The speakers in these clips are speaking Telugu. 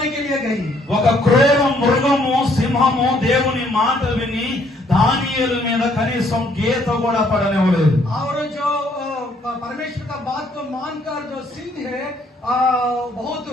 खाने के लिए गई ఒక క్రూర మృగము సింహము దేవుని మాట విని దానియేలు మీద కనీసం గీత కూడా పడనివ్వలేదు और जो अ, परमेश्वर का बात को मानकर जो सिंह है अ, बहुत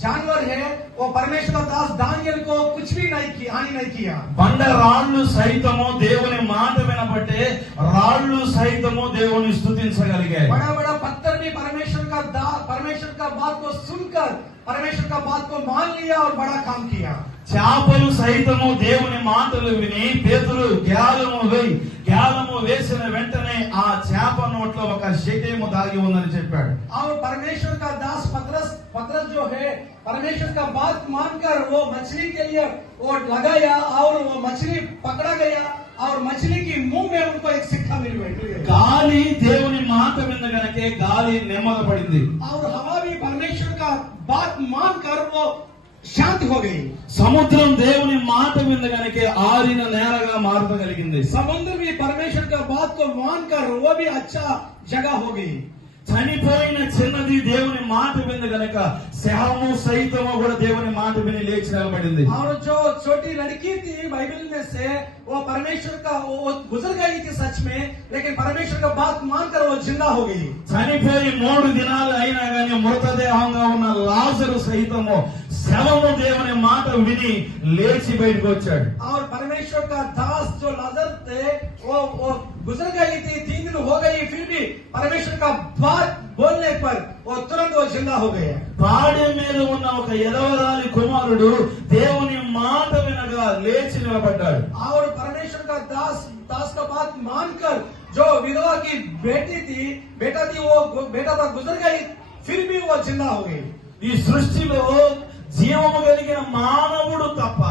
जानवर है वो परमेश्वर का दास दानियल को कुछ भी नहीं किया हानि नहीं किया బండ రాళ్ళు సైతము దేవుని మాట వినబట్టే రాళ్ళు సైతము దేవుని స్థుతించగలిగాయి बड़ा बड़ा पत्थर भी परमेश्वर का दा परमेश्वर का बात को सुनकर परमेश्वर का बात को मान लिया और बड़ा काम किया చేపలు సైతము దేవుని మాటలు విని పేతులు గ్యాలము వేయి గ్యాలము వేసిన వెంటనే ఆ చేప నోట్లో ఒక శకేము దాగి ఉందని చెప్పాడు और परमेश्वर का दास पतरस पतरस जो है परमेश्वर का बात मानकर वो मछली के लिए वो लगाया और वो मछली पकड़ा गया और मछली की मुंह में उनको एक सिक्का मिल गई ಮಾತುವಿಂದ ಕಣಕ್ಕೆ ಗಾಳಿ ನೆಮ್ಮದ ಪಡಿದ್ವಿ ಅವರು శాంతి హోగి సముద్రం దేవుని మాట వింద గనక ఆరిన నేరగా మారగలిగింది సముద్రం ఈ పరమేశ్వర్ బాత్ మాన్ అచ్చా చనిపోయిన చిన్నది దేవుని మాట వింది గనక శవము సైతము కూడా దేవుని మాట విని లేచి నిలబడింది. చోటి నడికి छोटी लड़की थी बाइबल में से वो परमेश्वर का वो वो गुजर गई थी सच में लेकिन परमेश्वर का बात मानकर वो जिंदा हो गई చనిపోయి మూడు దినాలు అయినా గానీ మృతదేహంగా ఉన్న లాజరు సైతము శవము దేవుని మాట విని లేచి బయటకు వచ్చాడు और परमेश्वर का दास जो लाजर थे वो वो गुजर गई थी तीन दिन हो गई फिर भी परमेश्वर का बात बोलने पर वो तुरंत वो जिंदा हो गए పాడె మీద ఉన్న ఒక ఎదవరాలి కుమారుడు దేవుని మాట వినగా లేచి నిలబడ్డాడు और परमेश्वर का दास दास का बात मानकर जो विधवा की बेटी थी बेटा थी वो बेटा था गुजर गई फिर भी वो जिंदा हो गई ఈ సృష్టిలో జీవము కలిగిన మానవుడు తప్ప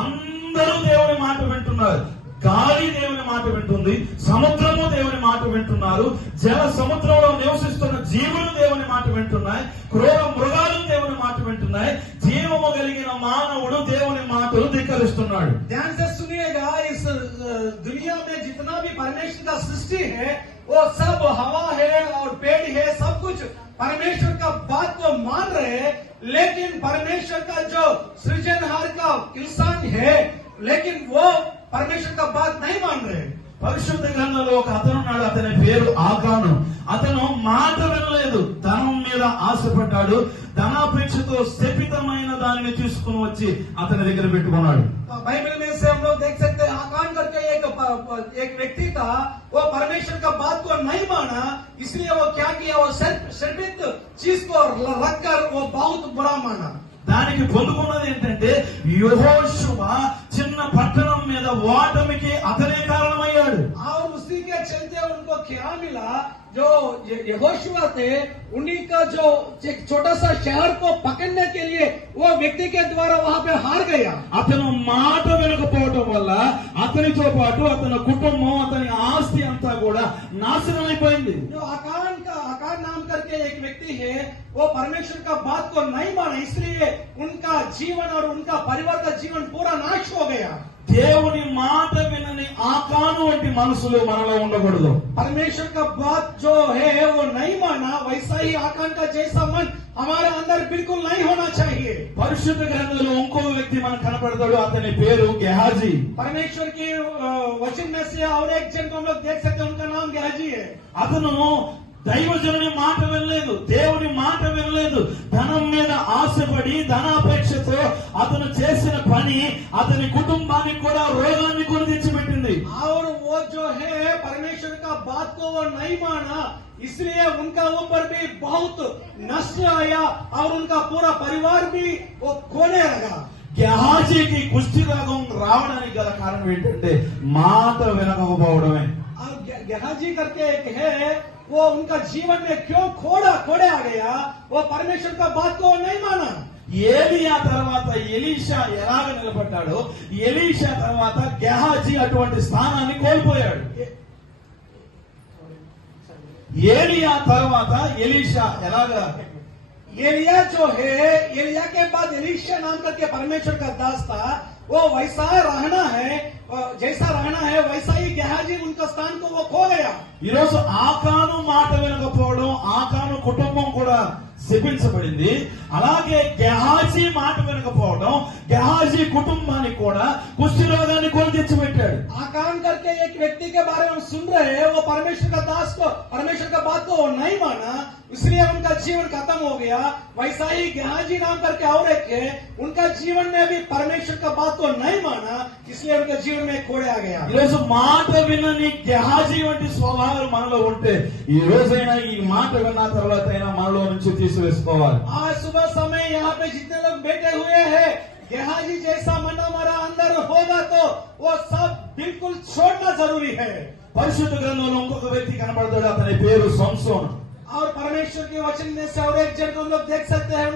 అందరూ దేవుని మాట వింటున్నారు గాలి దేవుని మాట వింటుంది సముద్రము దేవుని మాట వింటున్నారు జల సముద్రంలో నివసిస్తున్న జీవులు దేవుని మాట వింటున్నాయి క్రూర మృగాలు దేవుని మాట వింటున్నాయి జీవము కలిగిన మానవుడు దేవుని మాటలు ధిక్కరిస్తున్నాడు ध्यान से सुनिएगा इस अ, दुनिया में जितना भी परमेश्वर का सृष्टि है वो सब हवा है और पेड़ है सब कुछ परमेश्वर का बात को मान रहे हैं लेकिन परमेश्वर का जो सृजनहार का इंसान है लेकिन वो परमेश्वर का बात नहीं मान रहे పరిశుద్ధ గ్రంథంలో ఒక అతను ఉన్నాడు అతని పేరు ఆకాను అతను మాట వినలేదు ధనం మీద ఆశపడ్డాడు ధనాపేక్షతో స్థిపితమైన దానిని తీసుకుని వచ్చి అతని దగ్గర పెట్టుకున్నాడు बाइबल में से हम लोग देख सकते हैं आकान करके एक एक व्यक्ति था वो परमेश्वर का बात को नहीं माना इसलिए वो क्या किया वो सर्प सर्पित चीज को रखकर वो बहुत बुरा माना దానికి పొందుకున్నది ఏంటంటే యుహోషువ చిన్న పట్టణం మీద ఓటమికి అతనే కారణమయ్యాడు और उसी के चलते उनको क्या मिला जो ये- यहोशुआ थे उन्हीं का जो एक छोटा सा शहर को पकड़ने के लिए वो व्यक्ति के द्वारा वहां पे हार गया అతను మాట వినకపోవటం వల్ల అతనితో పాటు అతని కుటుంబం అతని ఆస్తి అంతా కూడా నాశనం అయిపోయింది जो आकान का आकान नाम करके एक व्यक्ति है वो परमेश्वर का बात को नहीं माना इसलिए उनका जीवन और उनका परिवार का जीवन पूरा नाश हो गया దేవుని మాట వినని ఆకాను వంటి మనసులు మనలో ఉండకూడదు परमेश्वर का बात जो है वो नहीं माना वैसा ही आकान का जैसा मन हमारे अंदर बिल्कुल नहीं होना चाहिए పరిశుద్ధ గ్రంథంలో ఇంకో వ్యక్తి మనకు కనపడతాడు అతని పేరు గెహాజీ परमेश्वर के अ, वचन में से और एक जन को हम लोग देख सकते हैं उनका नाम गहजी है అతను దైవజనుని మాట వినలేదు దేవుని మాట వినలేదు ధనం మీద ఆశపడి ధనాపేక్షతో అతను చేసిన పని అతని కుటుంబానికి కూడా రోగాన్ని కొని తెచ్చిపెట్టింది और वो जो है परमेश्वर का बात को वो नहीं माना इसलिए उनका ऊपर भी बहुत नष्ट आया और उनका पूरा परिवार भी वो खोने लगा గెహాజీకి కుష్టి రోగం రావడానికి గల కారణం ఏంటంటే మాట వినకపోవడమే और गे- गेहाजी करके एक है वो उनका जीवन में क्यों खोड़ा खोड़े आ गया वो परमेश्वर का बात को नहीं माना ఏలియా తర్వాత ఎలీషా ఎలాగ నిలబడ్డాడో ఎలీషా తర్వాత గెహాజీ అటువంటి స్థానాన్ని కోల్పోయాడు ఏలియా తర్వాత ఎలీషా ఎలాగ एलिया जो है एलिया के बाद एलिशा नाम करके परमेश्वर का दास था वो वैसा रहना है अ, जैसा रहना है वैसा ही गेहाजी उनका स्थान को वो खो गया ఈరోజు ఆకాను మాట వినకపోవడం ఆకాను కుటుంబం కూడా శపించబడింది అలాగే గెహాజీ మాట వినకపోవడం గెహాజీ కుటుంబానికి కూడా కుష్టి రోగాన్ని కొని తెచ్చిపెట్టాడు आकान करके एक व्यक्ति के बारे में हम सुन रहे हैं वो परमेश्वर का दास को परमेश्वर का बात को वो नहीं माना इसलिए उनका जीवन खत्म हो गया वैसा ही गेहाजी नाम करके और एक है उनका जीवन में भी परमेश्वर का बात को नहीं माना इसलिए उनके जीवन में कोड़े आ गया ఈరోజు మాట వినని గెహాజీ వంటి స్వభావాలు మనలో ఉంటే ఈ రోజైనా ఈ మాట విన్న తర్వాత అయినా మనలో నుంచి తీసివేసుకోవాలి आज सुबह समय यहाँ पे जितने लोग बैठे हुए हैं गेहाजी जैसा मन हमारा अंदर होगा तो वो सब बिल्कुल छोड़ना जरूरी है పరిశుద్ధ గ్రంథంలో ఇంకొక వ్యక్తి కనబడతాడు అతని పేరు సంసోను और परमेश्वर के वचन में से और एक जन को हम लोग देख सकते हैं